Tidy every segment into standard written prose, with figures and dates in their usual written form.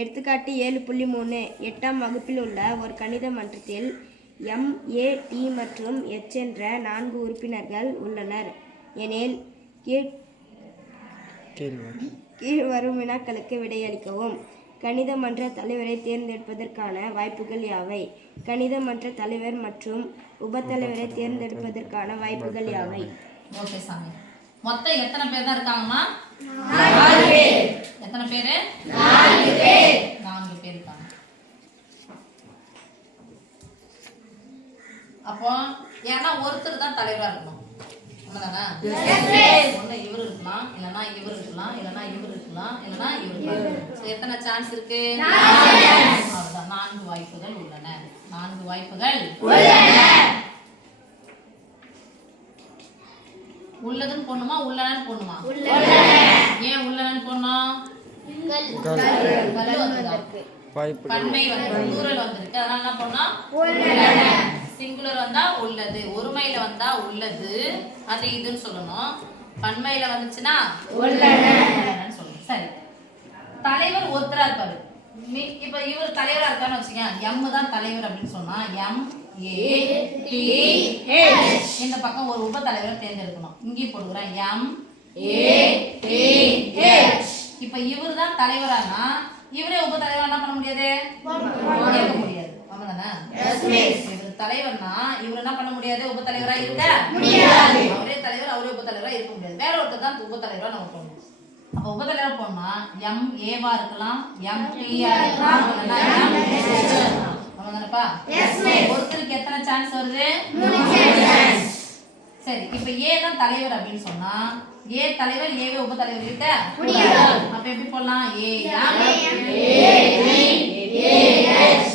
எடுத்துக்காட்டு 7.3 8ஆம் வகுப்பில் உள்ள ஒரு கணித மன்றத்தில் M, A, T மற்றும் H என்ற 4 உறுப்பினர்கள் உள்ளனர் எனில் கீழ்வரும் வினாக்களுக்கு விடையளிக்கவும். கணித மன்ற தலைவரை தேர்ந்தெடுப்பதற்கான வாய்ப்புகள் யாவை? கணித மன்ற தலைவர் மற்றும் உபத்தலைவரை தேர்ந்தெடுப்பதற்கான வாய்ப்புகள் யாவை? ஓகே சாமி. மொத்தம் எத்தனை பேர் தான் இருக்காங்கம்மா? 4 பேர். எத்தனை பேர்? 4 பேர். 4 பேர் இருக்காங்க. அப்போ ஏன்னா ஒருத்தர் தான் தலைவரா இருக்கணும். ஆமாதானே? ஒண்ணு இவர் இருக்கலாம், இல்லனா இவர் இருக்கலாம், இல்லனா இவர் இருக்கலாம், இல்லனா இவர் இருக்கலாம். சோ எத்தனை சான்ஸ் இருக்கு? 4 சான்ஸ். அவ்வளவுதான். 4 வாய்ப்புகள் உள்ளன. 4 வாய்ப்புகள் உள்ளன. உள்ளதுன்னு போணுமா உள்ளனன்னு போணுமா? ஏன் உள்ளனன்னு போனோம்? பன்மை வந்து ப்ளூரல் வந்திருக்கு, அதனால என்ன பண்ணோம்? உள்ளன. சிங்குலர் வந்தா உள்ளது, ஒருமையில வந்தா உள்ளது, அது இதுன்னு சொல்லணும். பன்மையில வந்துச்சுன்னா உள்ளனன்னு சொல்லணும். சரி, தலைவர் ஒருத்தரா இருப்பாரு. இப்ப இவர் தலைவரா இருக்கான்னு வச்சுக்கோங்க, எம் தான் தலைவர் அப்படின்னு சொன்னா M A T H. இந்த பக்கம் ஒரு உப தலைவரை தேர்ந்தெடுக்கணும். இங்கே போடுகிறேன் M A T H. இப்ப இவர் தான் தலைவரானா இவரே உப தலைவரா என்ன பண்ண முடியாது? இருக்க முடியாது. ஆமாதானே? இவர் தலைவர்னா இவர் என்ன பண்ண முடியாது? உப தலைவரா இருக்க முடியாது. அவரே தலைவர், அவரே உப தலைவரா இருக்க முடியாது. வேற ஒருத்தர் தான் உப தலைவரா நம்ம போடணும். அப்ப உப தலைவரா போனா M A வா இருக்கலாம், M T ஆ இருக்கலாம், ஆமாதானப்பா? ஒருத்தருக்கு எத்தனை சான்ஸ் வருது? 3 சான்ஸ். சரி, இப்ப ஏ தான் தலைவர் அப்படின்னு சொன்னா ஏ தலைவர், ஏவே உப தலைவர் இருக்க முடியாது. அப்ப எப்படி போடலாம்? ஏ M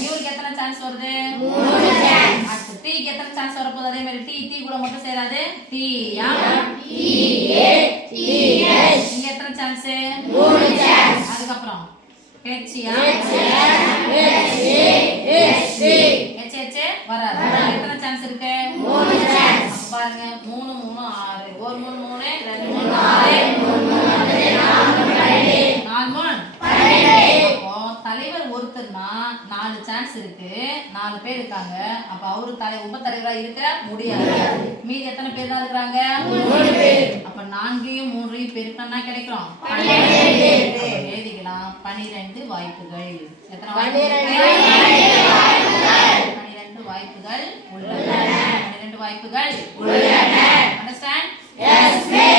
இவருக்கு எத்தனை சான்ஸ் வருது? 3 சான்ஸ். அடுத்து டி க்கு எத்தனை சான்ஸ் வர போகுது? அதே மாதிரி டி கூட மட்டும் சேராது. டி M E A T H. இங்க எத்தனை சான்ஸ்? 3 சான்ஸ். அதுக்கு அப்புறம் H M H H வராது. எத்தனை சான்ஸ் இருக்கு? 3 சான்ஸ். பாருங்க, 3 3 6, 1 3 3 2 3 6 4 அப்போ தலைவர் ஒருத்தர்னா 4 சான்ஸ் இருக்கு, 4 பேர் இருக்காங்க. அப்ப அவரு உப தலைவரா இருக்க முடியாது. மீதி எத்தனை பேர் தான் இருக்காங்க? 3 பேர். அப்ப 4யும் 3யும் பெருக்கனா கிடைக்கும் 12. எழுதிக்கலாம் 12 வாய்ப்புகள். எத்தனை வாய்ப்புகள்? 12 வாய்ப்புகள் உள்ளன. 12 வாய்ப்புகள் உள்ளன. அண்டர்ஸ்டாண்ட்? Yes miss.